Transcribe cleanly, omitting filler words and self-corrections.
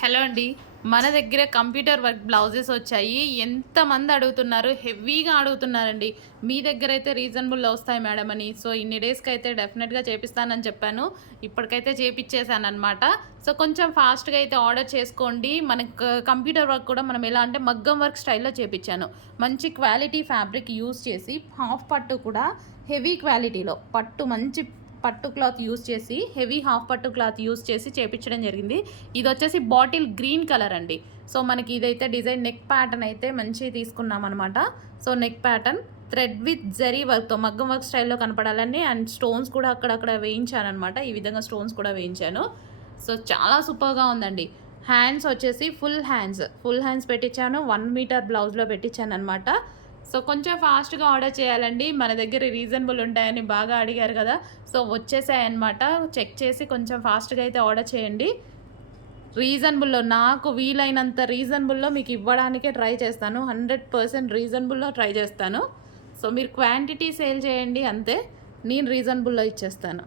Hello అండి. మన దగ్గర కంప్యూటర్ వర్క్ బ్లౌజెస్ వచ్చాయి. ఎంతమంది అడుగుతున్నారు, హెవీగా అడుగుతున్నారండి. మీ దగ్గర అయితే రీజనబుల్‌లో వస్తాయి మేడం అని. సో, ఇన్ని డేస్‌కి అయితే డెఫినెట్‌గా చేపిస్తానని చెప్పాను. ఇప్పటికైతే చేపిచ్చేసాననమాట. సో, కొంచెం ఫాస్ట్‌గా అయితే ఆర్డర్ చేసుకోండి. మనకు కంప్యూటర్ వర్క్ కూడా మనం ఎలా అంటే మగ్గం వర్క్ స్టైల్‌లో చేపిచ్చాను. మంచి క్వాలిటీ ఫ్యాబ్రిక్ యూజ్ చేసి హాఫ్ పట్టు కూడా హెవీ క్వాలిటీలో మంచి పట్టు క్లాత్ యూజ్ చేసి హెవీ హాఫ్ పట్టు క్లాత్ యూజ్ చేసి చేపించడం జరిగింది. ఇది వచ్చేసి బాటిల్ గ్రీన్ కలర్ అండి. సో మనకి ఇదైతే డిజైన్ నెక్ ప్యాటర్న్ అయితే మంచిగా తీసుకున్నాం అనమాట. So neck pattern thread with zari వర్క్తో మగ్గం వర్క్ స్టైల్లో కనపడాలని అండ్ స్టోన్స్ కూడా అక్కడక్కడ వేయించాను అనమాట. ఈ విధంగా స్టోన్స్ కూడా వేయించాను. సో చాలా సూపర్గా ఉందండి. హ్యాండ్స్ వచ్చేసి ఫుల్ హ్యాండ్స్ పెట్టించాను. 1 మీటర్ బ్లౌజ్లో పెట్టించాను అనమాట. సో కొంచెం ఫాస్ట్గా ఆర్డర్ చేయాలండి. మన దగ్గర రీజనబుల్ ఉంటాయని బాగా అడిగారు కదా. సో వచ్చేసాయన్నమాట. చెక్ చేసి కొంచెం ఫాస్ట్గా అయితే ఆర్డర్ చేయండి. రీజనబుల్లో నాకు వీలైనంత రీజనబుల్లో మీకు ఇవ్వడానికే ట్రై చేస్తాను. 100% రీజనబుల్లో ట్రై చేస్తాను. సో మీరు క్వాంటిటీ సేల్ చేయండి అంతే, నేను రీజనబుల్లో ఇచ్చేస్తాను.